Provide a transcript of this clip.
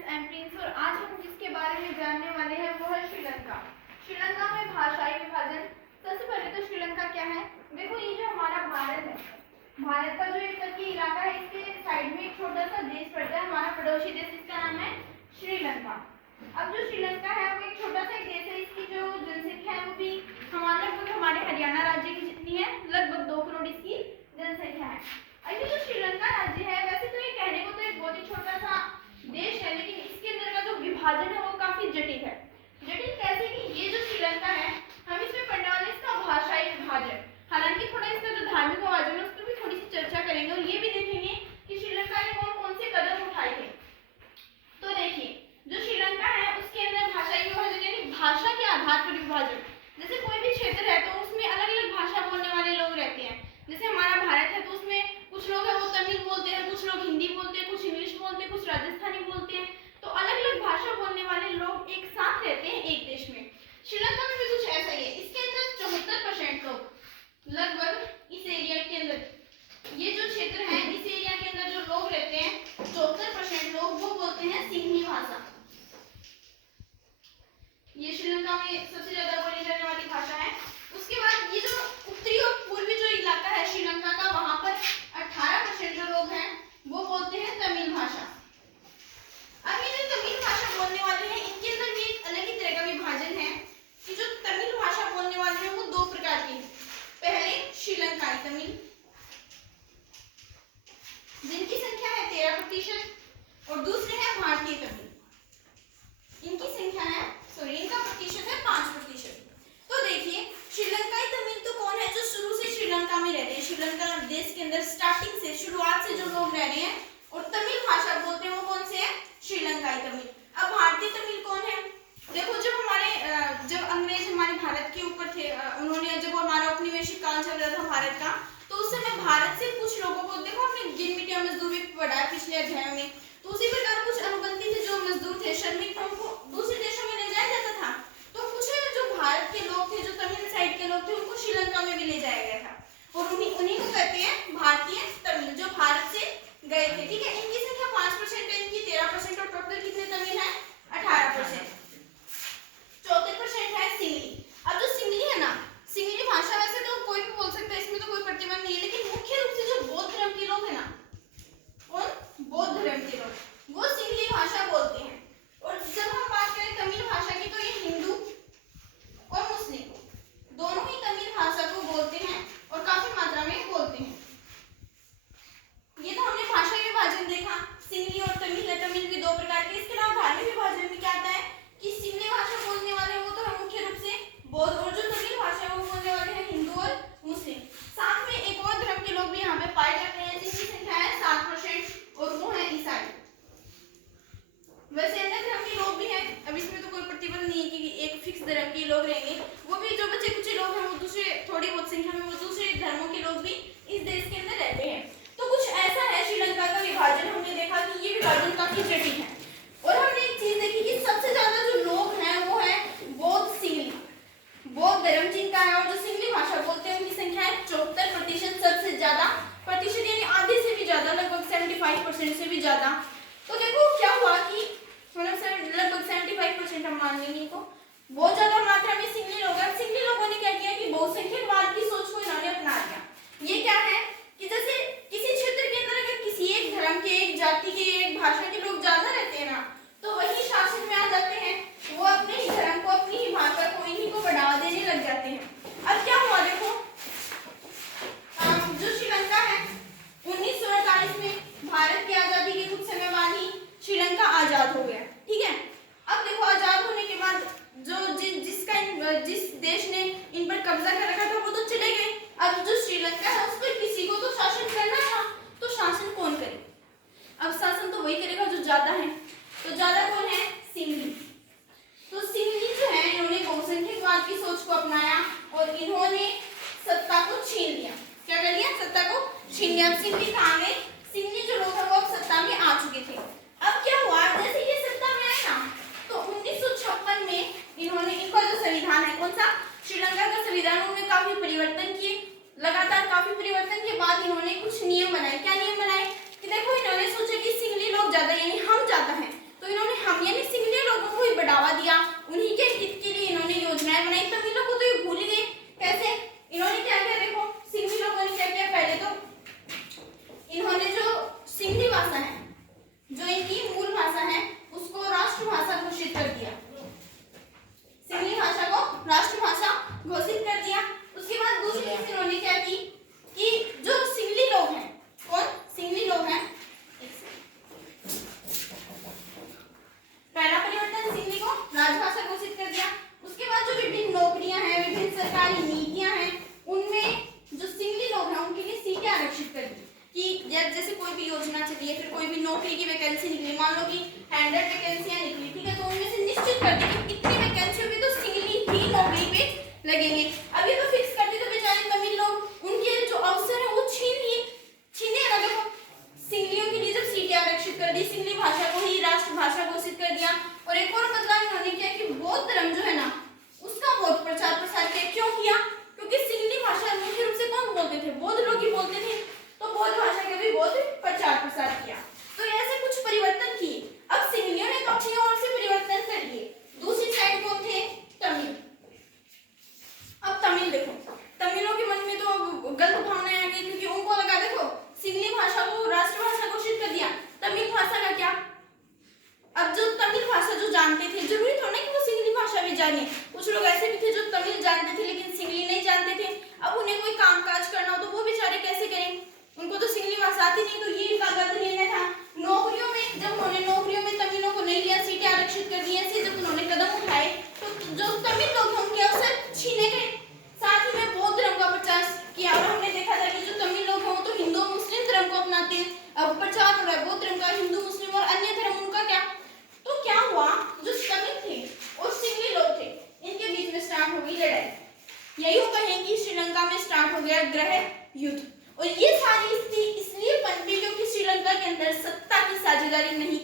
Friends, I am Prince और आज हम जिसके बारे में जानने वाले हैं वो है श्रीलंका। श्रीलंका में भाषाई विभाजन। सबसे पहले तो श्रीलंका क्या है, देखो ये जो हमारा भारत है, भारत का जो एक तटीय इलाका है, इसके साइड में एक छोटा सा देश पड़ता है, हमारा पड़ोसी देश, इसका नाम है श्रीलंका। अब जो श्रीलंका है वो एक छोटा सा देश है, इसकी जो जनसंख्या है वो भी हमारे हरियाणा राज्य की जितनी है, लगभग 2 करोड़ इसकी जनसंख्या है। अब ये जो श्रीलंका राज्य है, वैसे तो ये कहने को तो एक बहुत ही छोटा सा देश है, लेकिन इसके अंदर का जो विभाजन है वो काफी जटिल है। जटिल कैसे कि ये जो श्रीलंका है, हम इसमें पढ़ने वाले इसका भाषाई विभाजन, हालांकि थोड़ा इसका जो धार्मिक विभाजन है उस पर भी थोड़ी सी चर्चा करेंगे और ये भी देखेंगे कि श्रीलंका ने कौन कौन से कदम उठाए थे। तो देखिए, जो श्रीलंका है उसके अंदर भाषाई विभाजन यानी भाषा के आधार पर विभाजन। जैसे कोई भी क्षेत्र है तो उसमें अलग अलग भाषा बोलने वाले लोग रहते हैं। जैसे हमारा भारत है तो उसमें कुछ लोग हैं वो तमिल बोलते हैं, कुछ लोग हिंदी बोलते हैं, कुछ इंग्लिश बोलते हैं, कुछ राजस्थानी बोलते हैं। तो अलग अलग भाषा बोलने वाले लोग एक साथ रहते हैं एक देश में। श्रीलंका में भी कुछ ऐसा ही है। इसके अंदर 74% लोग लगभग इस एरिया के अंदर, ये जो क्षेत्र है इस एरिया के अंदर जो लोग रहते हैं 74% लोग वो बोलते हैं सिंहली भाषा। ये श्रीलंका में सबसे ज्यादा बोली जाने वाली भाषा है। उसके बाद ये जो उत्तरी और पूर्वी जो इलाका है श्रीलंका का, वहां पर 18% जो लोग हैं वो बोलते हैं तमिल भाषा। अब ये जो तमिल भाषा बोलने वाले हैं इनके अंदर भी एक अलग ही तरह का विभाजन है कि जो तमिल भाषा बोलने वाले हैं वो 2 प्रकार के हैं। पहले श्रीलंकाई तमिल, जिनकी संख्या है 13%, और दूसरे हैं भारतीय तमिल, इनकी संख्या है इनका प्रतिशत है 5%। तो देखिए, श्रीलंकाई तमिल तो कौन है, जो शुरू से श्रीलंका में रह रहे हैं, श्रीलंका देश के अंदर स्टार्टिंग से, शुरुआत से जो लोग रह रहे हैं और तमिल भाषा बोलते हैं वो कौन से है, श्रीलंकाई तमिल। अब भारतीय तमिल कौन है, देखो जब अंग्रेज हमारे भारत के ऊपर थे, उन्होंने जब हमारा औपनिवेशिक काल चल रहा था भारत का, तो उस समय भारत से कुछ लोगों को, देखो हमने गिरमिटिया मजदूर भी पढ़ा है पिछले अध्याय में, तो उसी प्रकार कुछ अनुबंधी थे जो मजदूर थे, श्रमिक, उनको दूसरे देशों में ले जाया जाता था। तो कुछ जो भारत के लोग थे, जो तमिल साइड के लोग थे, उनको श्रीलंका में भी ले जाया गया था और उन्हीं को कहते हैं भारतीय तमिल, जो भारत से गए थे। ठीक है, इनकी संख्या 5% है, इनकी 13%, और टोटल कितने तमिल है 18%। 34% है सिंहली। अब जो सिंहली है ना, सिंहली भाषा वैसे तो कोई भी बोल सकता है, इसमें तो कोई प्रतिबंध नहीं है, लेकिन मुख्य रूप से जो बौद्ध धर्म के लोग हैं ना, बौद्ध धर्म के लोग वो सिंहली भाषा बोलते हैं। और जब हम बात करें तमिल भाषा की, तो ये हिंदू और मुस्लिम दोनों ही तमिल भाषा को बोलते हैं और काफी मात्रा में बोलते हैं। ये तो हमने भाषा विभाजन देखा, सिंहली और तमिल है, तमिल भी 2 प्रकार के। इसके अलावा धार्मिक विभाजन में क्या आता है कि सिंहली भाषा बोलने वाले वो तो है मुख्य रूप से बौद्ध, और जो तमिल भाषा है वो बोलने वाले हैं हिंदू और मुस्लिम। साथ में एक और धर्म के लोग भी यहाँ पे पाए जाते हैं, जिनकी संख्या है 7%, और वो है ईसाई। वैसे अन्य धर्म के लोग भी हैं, अब इसमें तो कोई प्रतिबंध नहीं है कि एक फिक्स धर्म के लोग रहेंगे, वो भी जो बचे कुछ लोग हैं वो दूसरे, थोड़ी बहुत संख्या में वो दूसरे धर्मों के लोग भी इस देश के अंदर रहते हैं। तो कुछ ऐसा है श्रीलंका का विभाजन। हमने देखा कि ये विभाजन काफी जटिल है, और हमने एक चीज देखी कि सबसे ज्यादा जो लोग हैं वो है बौद्ध सिंहली, बौद्ध धर्म जिनका है, और जो सिंहली भाषा बोलते हैं उनकी संख्या है 74%, सबसे ज्यादा प्रतिशत यानी आधे से भी ज्यादा, लगभग 75% से भी ज्यादा। तो देखो क्या हुआ कि मतलब लगभग 75% हम मान लेंगे, तो बहुत ज्यादा मात्रा में सिंहली लोग हैं। सिंहली लोगों ने क्या किया कि बहुसंख्यकवाद की सोच को इन्होंने अपना लिया। ये क्या है कि जैसे किसी क्षेत्र के अंदर अगर किसी एक धर्म के, एक जाति के, एक भाषा के लोग ज्यादा रहते हैं ना, तो वही शासन में आ जाते हैं, वो अपने ही धर्म को, अपनी ही भाषा को, इन्हीं को बढ़ावा देने लग जाते हैं। अब क्या हुआ, देखो जो श्रीलंका है 1948 में भारत की आजादी के कुछ समय बाद ही श्रीलंका आजाद हो गया। ठीक है, अब देखो आजाद होने के बाद जिस देश ने इन पर कब्जा कर रखा था वो तो चले गए। अब जो श्रीलंका है उस पर किसी को तो शासन करना था, तो शासन कौन करे, अब शासन तो वही करेगा जो ज्यादा है, तो ज्यादा कौन है, सिंहली। तो सिंहली जो है इन्होंने बहुसंख्यकवाद की सोच को अपनाया और इन्होंने सत्ता को छीन लिया। क्या कर लिया, सत्ता को छीन लिया। सिंहली कहां गए, सिंहली जो लोग हैं वो अब सत्ता में आ चुके थे। अब क्या हुआ, जैसे ये सत्ता में आए ना, तो 1956 में इन्होंने, इनका जो संविधान है, कौन सा, श्रीलंका का संविधान, उन्होंने काफी परिवर्तन किए। लगातार काफी परिवर्तन के बाद इन्होंने कुछ नियम बनाए। क्या नियम बनाए कि देखो इन्होंने सोचा कि सिंहली लोग ज्यादा यानी हम ज्यादा हैं, तो इन्होंने निकली, मान लो कि 100 वैकेंसियां निकली, ठीक है, तो उनमें से निश्चित कर दी कि इतनी वैकेंसी होगी तो सिंगली ही नौकरी पे लगेंगे। अब ये तो फिक्स कर दी तो बेचारे तमिल लोग उनके जो अवसर है वो छीने ना। देखो सिंगलियों के लिए जब सीटें आरक्षित कर दी, सिंगली भाषा को ही राष्ट्रभाषा घोषित कर दिया, और एक और बदलाव इन्होंने किया कि बौद्ध धर्म जो है ना उसका बहुत प्रचार प्रसार किया। क्यों किया? क्योंकि सिंगली भाषा मुख्य रूप से कौन बोलते थे? बौद्ध लोग ही बोलते थे, तो बौद्ध भाषा का भी बहुत प्रचार प्रसार किया। तो ऐसे कुछ परिवर्तन किए। अब सिंगलियों ने तो अपनी ओर से परिवर्तन कर लिए, दूसरी साइड कौन थे? तमिल। अब तमिल देखो, तमिलों के मन में तो गलत भावनाएं आ गई, क्योंकि उनको लगा देखो सिंगली भाषा को राष्ट्रभाषा घोषित कर दिया, तमिल भाषा का क्या? अब जो तमिल भाषा जो जानते थे, जरूरी थोड़ा ना कि वो सिंगली भाषा भी जाने, कुछ लोग ऐसे भी थे जो तमिल जानते थे लेकिन सिंगली नहीं जानते थे। अब उन्हें कोई काम काज करना हो तो वो बेचारे कैसे करें? उनको तो सिंगली भाषा आती नहीं, तो ये इनका गलत निर्णय था। नौकरियों में जब उन्होंने नौकरियों में तमिलों को नहीं लिया, सीटें आरक्षित कर दी, ऐसे जब उन्होंने कदम उठाए तो जो तमिल लोग हैं उनके अवसर छीने गए। साथ ही में बौद्ध धर्म का प्रचार किया, और हमने देखा था कि जो तमिल लोग हैं वो तो हिंदू मुस्लिम धर्म को अपनाते हैं। अब प्रचार हो रहा है बौद्ध धर्म का, हिंदू मुस्लिम और अन्य धर्म उनका क्या? तो क्या हुआ, जो तमिल थे और सिंगली लोग थे इनके बीच में स्टार्ट हो गई लड़ाई। यही वो कहें कि श्रीलंका में स्टार्ट हो गया गृह युद्ध। और ये सारी स्थिति इसलिए बनती क्योंकि श्रीलंका के अंदर सत्ता की साझेदारी नहीं